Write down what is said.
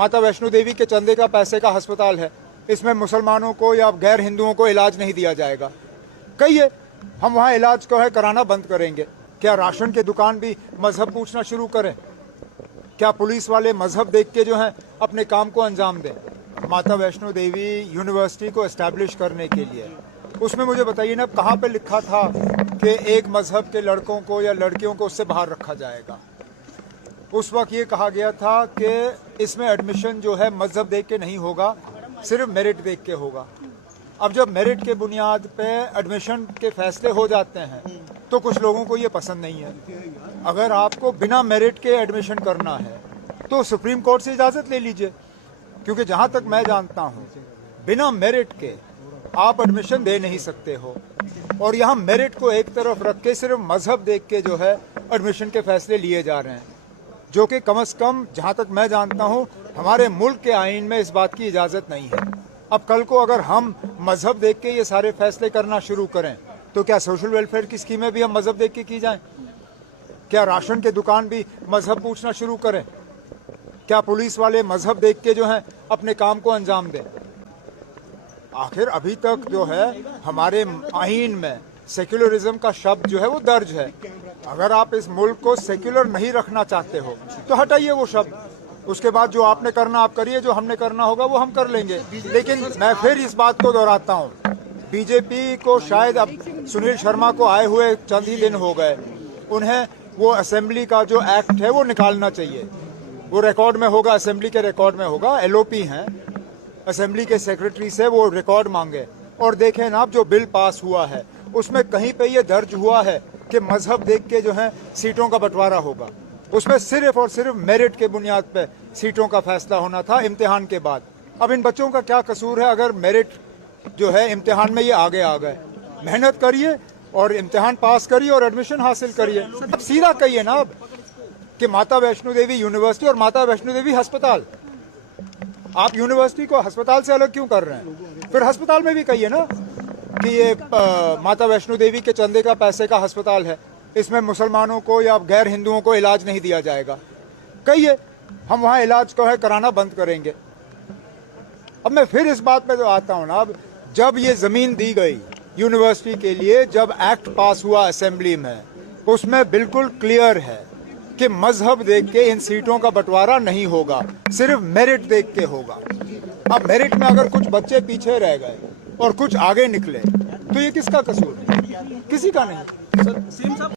माता वैष्णो देवी के चंदे का पैसे का अस्पताल है, इसमें मुसलमानों को या गैर हिंदुओं को इलाज नहीं दिया जाएगा। कहिए हम वहाँ इलाज को है कराना बंद करेंगे। क्या राशन के दुकान भी मजहब पूछना शुरू करें? क्या पुलिस वाले मजहब देख के जो है अपने काम को अंजाम दें? माता वैष्णो देवी यूनिवर्सिटी को एस्टैब्लिश करने के लिए उसमें मुझे बताइए ना, कहाँ पे लिखा था कि एक मजहब के लड़कों को या लड़कियों को उससे बाहर रखा जाएगा? उस वक्त ये कहा गया था कि इसमें एडमिशन जो है मजहब देख के नहीं होगा, सिर्फ मेरिट देख के होगा। अब जब मेरिट के बुनियाद पे एडमिशन के फैसले हो जाते हैं तो कुछ लोगों को ये पसंद नहीं है। अगर आपको बिना मेरिट के एडमिशन करना है तो सुप्रीम कोर्ट से इजाज़त ले लीजिए, क्योंकि जहाँ तक मैं जानता हूँ बिना मेरिट के आप एडमिशन दे नहीं सकते हो। और यहाँ मेरिट को एक तरफ रख के सिर्फ मजहब देख के जो है एडमिशन के फैसले लिए जा रहे हैं, जो कि कम से कम जहाँ तक मैं जानता हूँ हमारे मुल्क के आईन में इस बात की इजाज़त नहीं है। अब कल को अगर हम मजहब देख के ये सारे फैसले करना शुरू करें तो क्या सोशल वेलफेयर की स्कीमें भी हम मजहब देख के की जाएं? क्या राशन के दुकान भी मजहब पूछना शुरू करें? क्या पुलिस वाले मजहब देख के जो है अपने काम को अंजाम दें? आखिर अभी तक जो है हमारे आईन में सेक्युलरिज्म का शब्द जो है वो दर्ज है। अगर आप इस मुल्क को सेक्युलर नहीं रखना चाहते हो तो हटाइए वो शब्द, उसके बाद जो आपने करना आप करिए, जो हमने करना होगा वो हम कर लेंगे। लेकिन मैं फिर इस बात को दोहराता हूँ, बीजेपी को शायद अब सुनील शर्मा को आए हुए चंद ही दिन हो गए, उन्हें वो असेंबली का जो एक्ट है वो निकालना चाहिए। वो रिकॉर्ड में होगा, असेंबली के रिकॉर्ड में होगा, एलओपी हैं, असेंबली के सेक्रेटरी से वो रिकॉर्ड मांगे और देखें ना जो बिल पास हुआ है उसमें कहीं पे ये दर्ज हुआ है कि मजहब देख के जो है सीटों का बंटवारा होगा। उसमें सिर्फ और सिर्फ मेरिट के बुनियाद पे सीटों का फैसला होना था इम्तिहान के बाद। अब इन बच्चों का क्या कसूर है अगर मेरिट जो है इम्तिहान में ये आगे आ गए? मेहनत करिए और इम्तिहान पास करिए और एडमिशन हासिल करिए। अब सीधा कहिए ना अब कि माता वैष्णो देवी यूनिवर्सिटी और माता वैष्णो देवी अस्पताल। आप यूनिवर्सिटी को अस्पताल से अलग क्यों कर रहे हैं? फिर अस्पताल में भी कहिए ना कि ये माता वैष्णो देवी के चंदे का पैसे का अस्पताल है, इसमें मुसलमानों को या गैर हिंदुओं को इलाज नहीं दिया जाएगा। कहिए हम वहाँ इलाज को है कराना बंद करेंगे। अब मैं फिर इस बात पे जो आता हूँ ना, अब जब ये ज़मीन दी गई यूनिवर्सिटी के लिए, जब एक्ट पास हुआ असेंबली में, उसमें बिल्कुल क्लियर है कि मजहब देख के इन सीटों का बंटवारा नहीं होगा, सिर्फ मेरिट देख के होगा। अब मेरिट में अगर कुछ बच्चे पीछे रह गए और कुछ आगे निकले तो ये किसका कसूर है? किसी का नहीं।